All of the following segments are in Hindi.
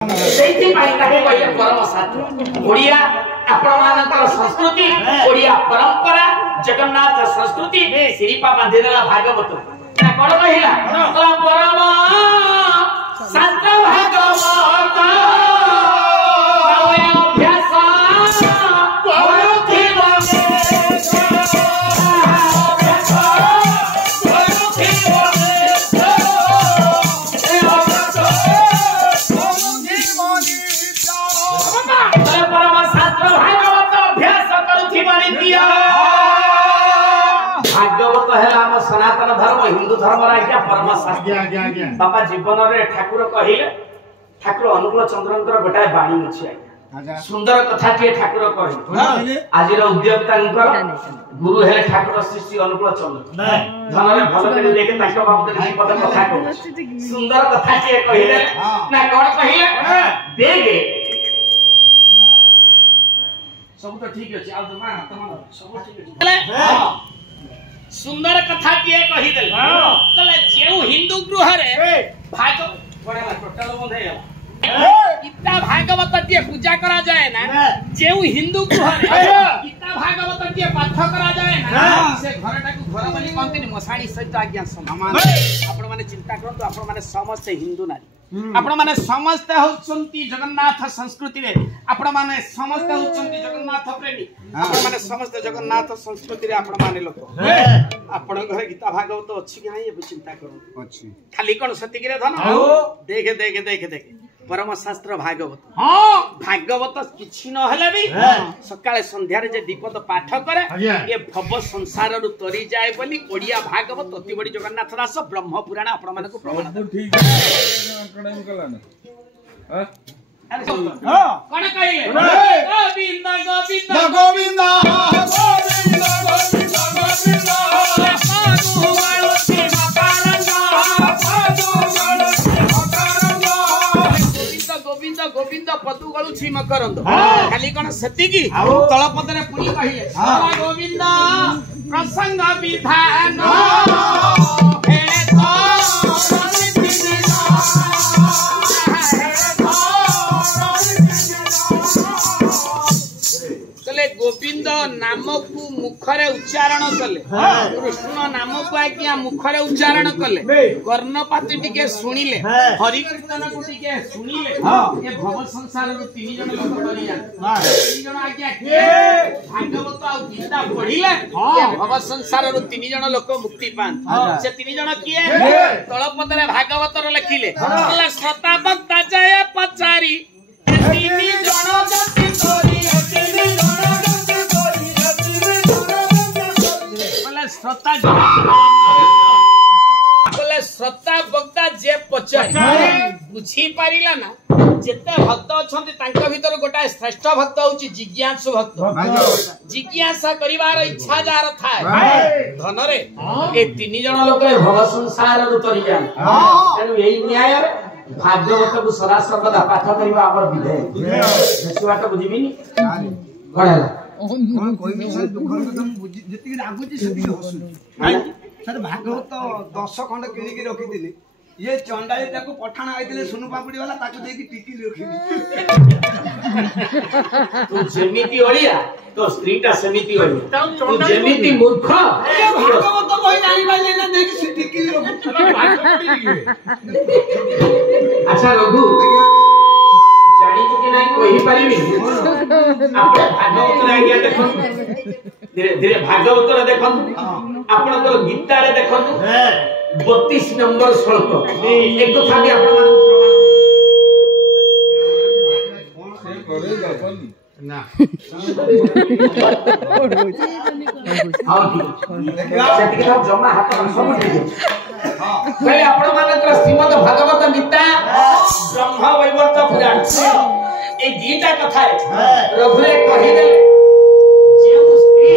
परम शास्त्र ओडिया आपण संस्कृति ओडिया परंपरा जगन्नाथ संस्कृति श्रीपा बांधीदेला भागवत कौन कहला परम शास्त्र भागवत सनातन धर्म हिंदू धर्म आज्ञा परम शास्त्र बापा जीवन रे ठाकुर कहिले ठाकुर अनुकूल चंद्रंकर गोटाए बाणी अछि आज्ञा सुंदर कथा के ठाकुर कहि आज रो उद्योक्ता गुरु है ठाकुर श्री श्री अनुकूल चंद्र धन रे भल के देखे ताको बाबू के पद कथा को सुंदर कथा के कहिले ना कोन कहिले देगे सब तो ठीक अछि आ जमा तमन सब ठीक अछि हां सुंदर कथा किए कहि देल कले जेउ हिंदू गृह रे भाग पड़ेला टोटल बंद हे गीता भागवत के पूजा करा जाए ना जेउ हिंदू गृह रे गीता भागवत के पाठ करा जाए ना से घरटा को घर बनी कोनते मसाणी सहित आज्ञा समान आपण माने चिंता करतो आपण माने समस्त हिंदू नारी आपण माने समस्त होचंती जगन्नाथ संस्कृति रे आपण माने समस्त होचंती जगन्नाथ प्रेमी आपण माने समस्त जगन्नाथ संस्कृति रे आपण माने लोक आपण घर गीता भागवत अछि कि नहीं चिंता करू अछि खाली कोन सती रे धन देखे देखे देखे देखे परम शास्त्र भागवत हां भागवत किछि न हले भी सकाळे संध्या रे जे दीपद पाठ करे ये भव संसार रु तरी जाय बोली ओडिया भागवत अति बड़ी जगन्नाथ दास ब्रह्म पुराण आपण माने को प्रमाण ठीक कणन कला न हां कोन कहिले गोविंद गोविंद गोविंद गोविंद गोविंद पदु गळु छी मकरंद खाली कोन सती की तळपद रे पुनी कहिले गोविंद प्रसंग विधान हे तो गोविंद नाम को मुखरे उच्चारण कले कृष्ण नाम को आज्ञा मुखरे उच्चारण कले कर्णपाती टिके सुनिले हरि कीर्तन को टिके सुनिले ए भव संसार रो तीन जन लोक करी जा तीन जन आज्ञा के भागवत आ गीता पढिले ए भव संसार रो तीन जन लोक मुक्ति पान से तीन जन किए तळपद रे भागवत रो लिखिले बोले श्रोता भक्ता जय पचारी तीन जन जति तोरी श्रोता वक्ता जे पचार बुझी पारिला ना जेते भक्त अछंती तांका भीतर गोटा श्रेष्ठ भक्त होची जिज्ञासु भक्त जिज्ञासा करिवार इच्छा जार थाए धन रे ए तीन जन लोक भव संसार रु तरी जान तेनु एई न्याय रे भागवत को सदा सर्वदा पाठ करिवा हमर विधेय सेसुआट बुझिबिनी कोनला कोन कोई से दुख तुम बुझी जति लागुची सेति हसु सर भागवत 10 खंड किणी के रखी दिली ये चंडाई ताको पठाण आइदिले सुनु पापड़ी वाला ताको देकी टिकी रखिली तू जेमिति ओलिया तो स्त्रीटा समिति ओली तू जेमिति मूर्ख भागवत कोई जानि पाइले ना देकी टिकी रखी अच्छा रघु जानी चुकी नहीं कोई पारिबी आपन भागवत रे आज्ञा देखन धीरे धीरे भागवत रे देखन आपन तो गीता रे देखन 32 नंबर श्लोक एक कथा भी आपन कोन से करे दफन ना हां सेति के जमा हाथ सब ठीक हां भाई आपन मानकर श्रीमद् भागवत गीता ब्रह्म वैवर्त पुराण ए गीता कथा है रघुरे कहि देले जेउ स्त्री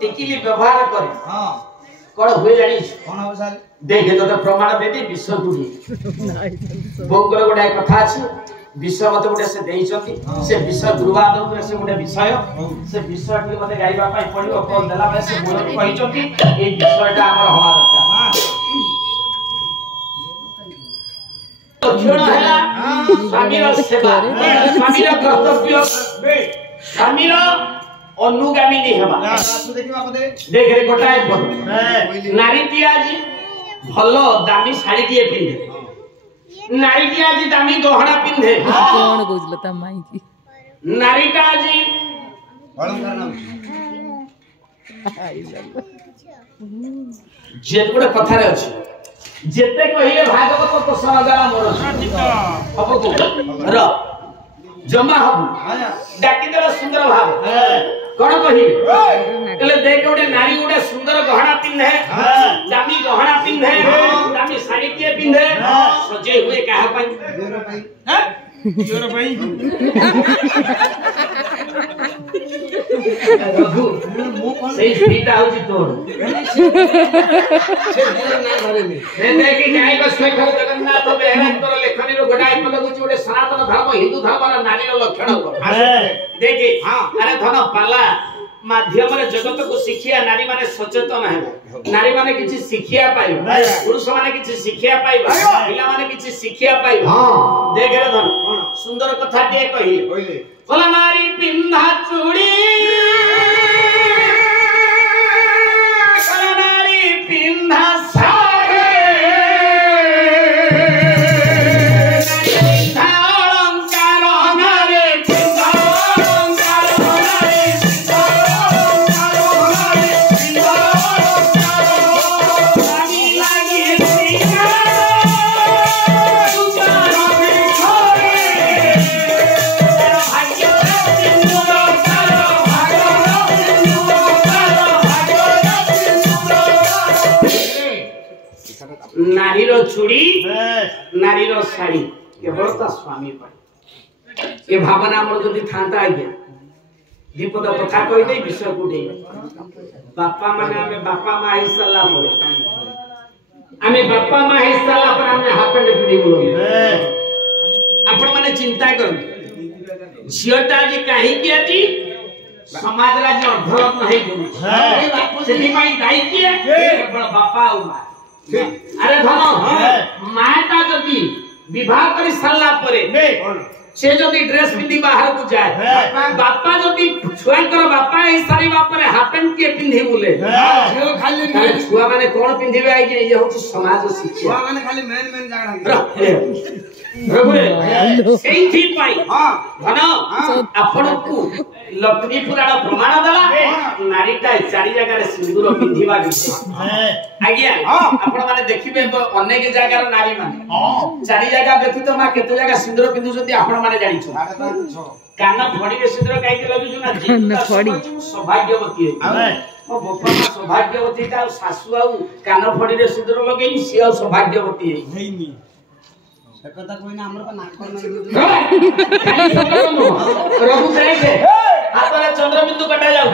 टिकिली व्यवहार करे हां कोन होय जानि कोन हो साल देखे तो प्रमाण देती विश्व गुडी बोकर गोडा कथा अछि विषय मते गुटे से देइछथि से विषय गुरुवाद से गुटे विषय से विषय के मते गाइबा पाई पडियो कोन देला बे से बोल कहिछथि ए विषयटा हमर होवा दरकार लक्षण है स्वामीर सेवा स्वामीर कर्तव्य स्वामीर अनुगामिनी हेबा देख रे गोटाए पद नारी टी आज भलो दामी साड़ी टी पिंधे नारी टी आज दामी गहना पिंधे कोन कहउछला ता माई की नारी टा आज जे गुडे कथा रे अछि जेते कहिले भागवत तो सहगला मोर हबो को र जमा हबु डाकी देला सुंदर भाव कोन कहि कले देख गोटे नारी गोटे सुंदर गहना पिंधे दामी गहना पिंधे दामी साड़ी के पिंधे सजे हुए काहा पई हैं जोर भाई रघु सही फीटा होची तोर से ना घरे में से कि गाय को शेखर जगन्नाथ बेहरा तोर लेखनी रो गडाई पद गुची गोटे सनातन धर्म हिंदू धर्म रा नारी रो लक्षण को देखि हां अरे धन पाला माध्यम रे जगत को शिखिया नारी माने सचेतन है नारी माने किछि शिखिया पाइबा पुरुष माने किछि शिखिया पाइबा महिला माने किछि शिखिया पाइबा हां देख रे धन सुंदर कथा टे कहिए कोला नारी पिंधा चूड़ी कोला नारी पिंधा साड़ी नारीरो चूड़ी नारीरो साड़ी केवल ता स्वामी पर ये भावना मोर जदी थांता आज्ञा दीपद कथा कहि दे विषय को दे बापा माने हमें बापा मा ही सल्ला बोले हमें बापा मा ही सल्ला पर हमें हापंड पिडी बोलो आपण माने चिंता कर झियोटा जी काहे कि आजी समाज रा जो अधरत नहीं बोलू सेनी माई दाई किए केवल बापा और मां अरे धन माटा जदी विवाह करी साला परे से जदी ड्रेस पिंदी बाहर को जाए बापा जदी छुआ कर बापा ए सारी बापरे हाफ पैंट के पिंदी बोले जो खाली छुआ माने कोन पिंदीबे आइ ये होची समाज शिक्षा छुआ माने खाली मेन जाड़ा प्रभु रे सेही थी पाई धन आपण को लक्ष्मी पुराण प्रमाण दला नारीटा चारि जगह रे सिंदूर पिंधीबा विषय आज्ञा आपण माने देखिबे अनेक जगह रे नारी माने चारि जगह व्यतीत मा केते जगह सिंदूर पिंधु जति आपण माने जानि छ कान फड़ी रे सिंदूर काई के लगु ना कान फड़ी सौभाग्यवती है मो बप्पा सौभाग्यवती का सासु आउ कान फड़ी रे सिंदूर लगेई से सौभाग्यवती है हेनी एकता कोई ना हमर का नाक प्रभु कहे हाथ रे चंद्रबिंदु कटा जाऊ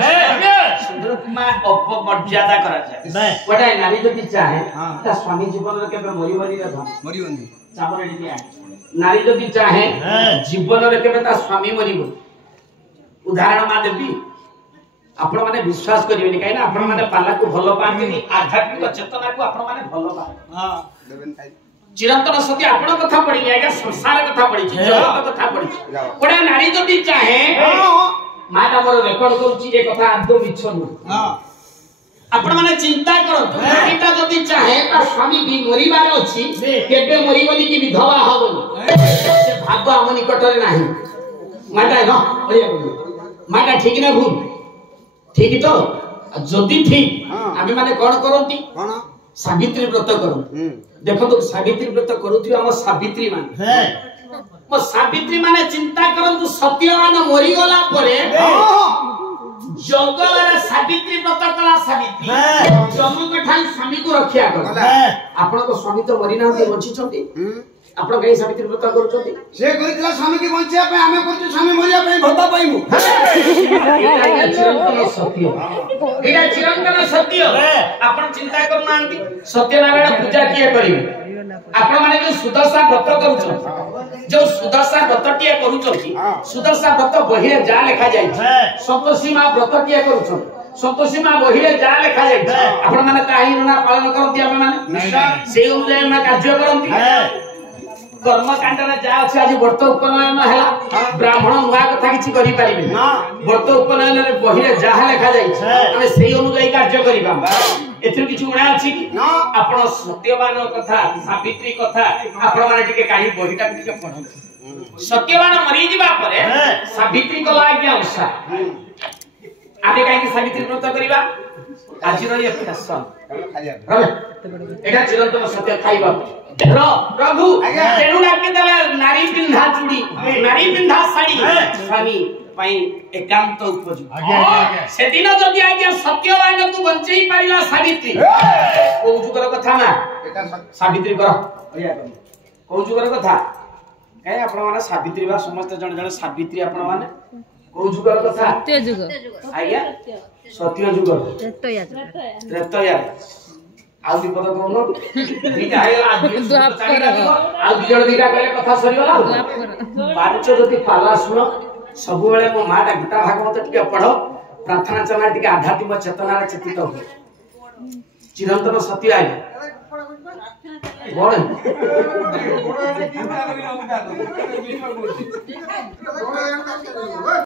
सुंदर कुमार अपमर्यादा करा जाए बड़ा नारी जति चाहे ता स्वामी जीवन रे केबे मरिबनी रे धन मरिबनी चाबर एडी आ नारी जति चाहे जीवन रे केबे ता स्वामी मरिबो उदाहरण मा देबी आपण माने विश्वास करिवेनी काई ना आपण माने पाला को भलो पानी आध्यात्मिक चेतना को आपण माने भलो पा हां देबन ताई चिरंतन सती आपण कथा पड़ी आगे संसार कथा पड़ी जगत कथा पड़ी बड़ा नारी जति चाहे माटा मोर रेकॉर्ड करछि ए कथा आदो मिछन हां आपण माने चिंता करत नारीटा जति चाहे ता स्वामी भी मरिबार अछि केबे मरिबली की विधवा हबो से भाग्य हम निकट रे नाही माटा न ओया माटा ठीक ना भूल ठीक तो जति ठीक आमे माने कोन करंती कोन सावित्री व्रत करू देखो तो सावित्री व्रत करूथि हम सावित्री माने मो सावित्री माने चिंता करंतु सत्यवान मरि गला परे जंगल रे सावित्री व्रत कला सावित्री जम्मू कठाई स्वामी को रक्षा कर आपण को स्वामी तो मरि ना बची छथि आपण कहीं सावित्री व्रत करूछथि से करितला स्वामी की बंचिया पे हमें करछु स्वामी मरिया पे भत्ता पाइमु चिरंतन सत्य एटा चिरंतन सत्य आपण चिंता करनांती सत्यनारायण पूजा किए करिवे आपण माने जो सुदर्शा व्रत करूछ जो सुदर्शा व्रत टिए करूछथि सुदर्शा व्रत बहिरे जा लेखा जाय सप्तसी मां व्रत टिए करूछ सप्तसी मां बहिरे जा लेखा जाय आपण माने काहे ना पालन करंती आमे माने से अनुसार ना कार्य करंती कर्मकांड रे जा अछि आज व्रत उपनयन हैला ब्राह्मण नुआ कथा किछि करि परिबे व्रत उपनयन रे बहिरे जाहा लेखा जाई ଆମେ ସେଇ ଅନୁଯାୟୀ କାର୍ଯ୍ୟ କରିବା एथि किछु उणा अछि कि आपण सत्यवान कथा सावित्री कथा आपण माने टिके काढी बहिटा टिके पढो सत्यवान मरि जिबा परे सावित्री को लाग्या उषा आबे काई कि सावित्री व्रत करिबा आज रो ये फैशन एटा चिरंतन सत्य खाइबा प्रभु तेनु डाके दला नारी पिंधा चूड़ी नारी पिंधा साड़ी स्वामी पई एकांत उपजु से दिन जदि आज्ञा सत्यवान को बंचई परिला सावित्री को जुगर कथा ना सावित्री कर को जुगर कथा ए आपण माने सावित्री बा समस्त जण जण सावित्री आपण माने को जुगर कथा सत्य जुग आज्ञा सत्य जुग त्रेतया आउ विपद कोन दीटा हैला आउ दी जण दीटा कहले कथा सरीवाला पांच जति पाला सुनो सब बेले मो माटा गीता भागवत टिके पढो प्रार्थना चना टिके आध्यात्मिक चेतना रे चित्तित हो चिरंतन सत्य आए बड़